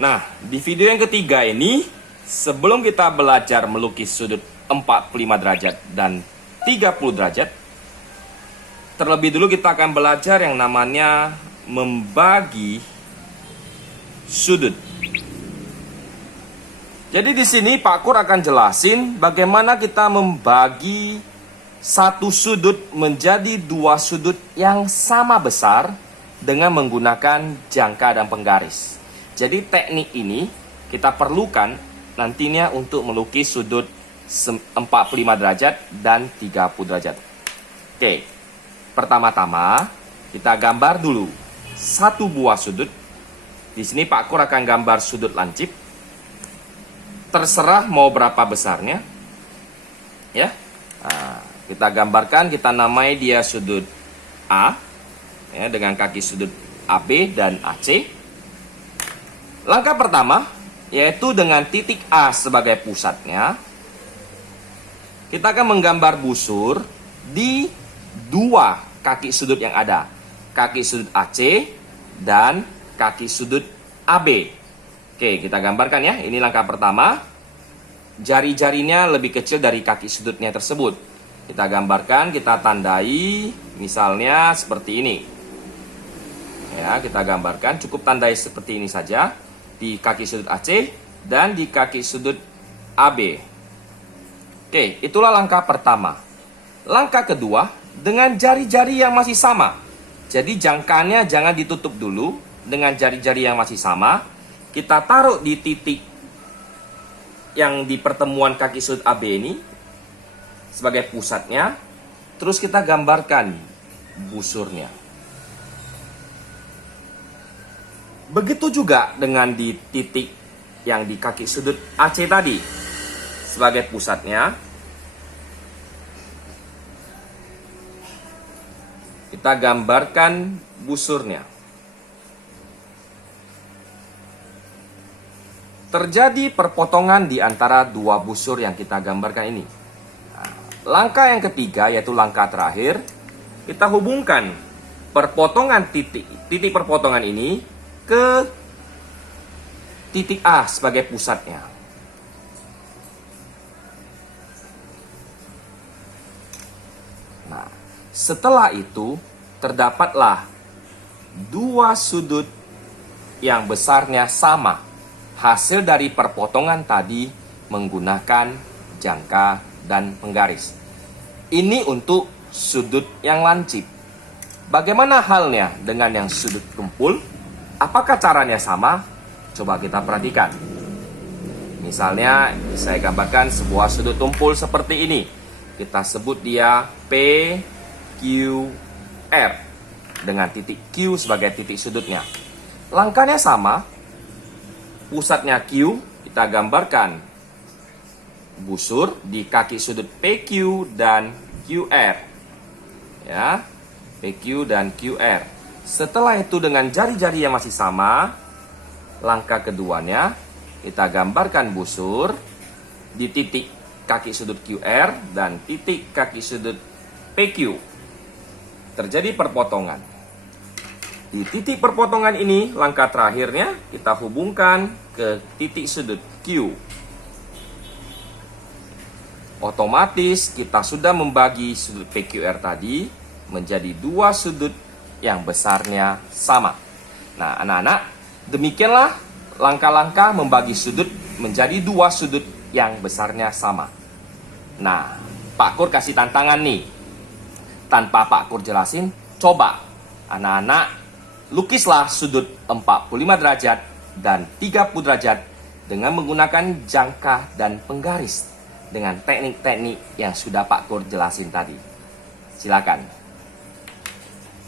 Nah, di video yang ketiga ini, sebelum kita belajar melukis sudut 45 derajat dan 30 derajat, terlebih dulu kita akan belajar yang namanya membagi sudut. Jadi di sini Pak Kur akan jelasin bagaimana kita membagi satu sudut menjadi dua sudut yang sama besar dengan menggunakan jangka dan penggaris. Jadi teknik ini kita perlukan nantinya untuk melukis sudut 45 derajat dan 30 derajat. Oke, pertama-tama kita gambar dulu satu buah sudut. Di sini Pak Kur akan gambar sudut lancip. Terserah mau berapa besarnya, ya. Nah, kita gambarkan, kita namai dia sudut A, ya, dengan kaki sudut AB dan AC. Langkah pertama, yaitu dengan titik A sebagai pusatnya, kita akan menggambar busur di dua kaki sudut yang ada. Kaki sudut AC dan kaki sudut AB. Oke, kita gambarkan ya. Ini langkah pertama. Jari-jarinya lebih kecil dari kaki sudutnya tersebut. Kita gambarkan, kita tandai, misalnya seperti ini. Ya, kita gambarkan, cukup tandai seperti ini saja. Di kaki sudut AC dan di kaki sudut AB. Oke, itulah langkah pertama. Langkah kedua, dengan jari-jari yang masih sama. Jadi jangkanya jangan ditutup dulu. Dengan jari-jari yang masih sama, kita taruh di titik yang di pertemuan kaki sudut AB ini sebagai pusatnya. Terus kita gambarkan busurnya. Begitu juga dengan di titik yang di kaki sudut AC tadi sebagai pusatnya. Kita gambarkan busurnya. Terjadi perpotongan di antara dua busur yang kita gambarkan ini. Nah, langkah yang ketiga, yaitu langkah terakhir, kita hubungkan perpotongan titik perpotongan ini ke titik A sebagai pusatnya. Nah, setelah itu terdapatlah dua sudut yang besarnya sama, hasil dari perpotongan tadi menggunakan jangka dan penggaris. Ini untuk sudut yang lancip. Bagaimana halnya dengan yang sudut tumpul? Apakah caranya sama? Coba kita perhatikan. Misalnya, saya gambarkan sebuah sudut tumpul seperti ini. Kita sebut dia PQR dengan titik Q sebagai titik sudutnya. Langkahnya sama. Pusatnya Q, kita gambarkan busur di kaki sudut PQ dan QR. Ya, PQ dan QR. Setelah itu dengan jari-jari yang masih sama, langkah keduanya kita gambarkan busur di titik kaki sudut QR dan titik kaki sudut PQ. Terjadi perpotongan. Di titik perpotongan ini, langkah terakhirnya kita hubungkan ke titik sudut Q. Otomatis kita sudah membagi sudut PQR tadi menjadi dua sudut yang besarnya sama. Nah, anak-anak, demikianlah langkah-langkah membagi sudut menjadi dua sudut yang besarnya sama. Nah, Pak Kur kasih tantangan nih. Tanpa Pak Kur jelasin, coba anak-anak lukislah sudut 45 derajat dan 30 derajat dengan menggunakan jangka dan penggaris dengan teknik-teknik yang sudah Pak Kur jelasin tadi. Silakan.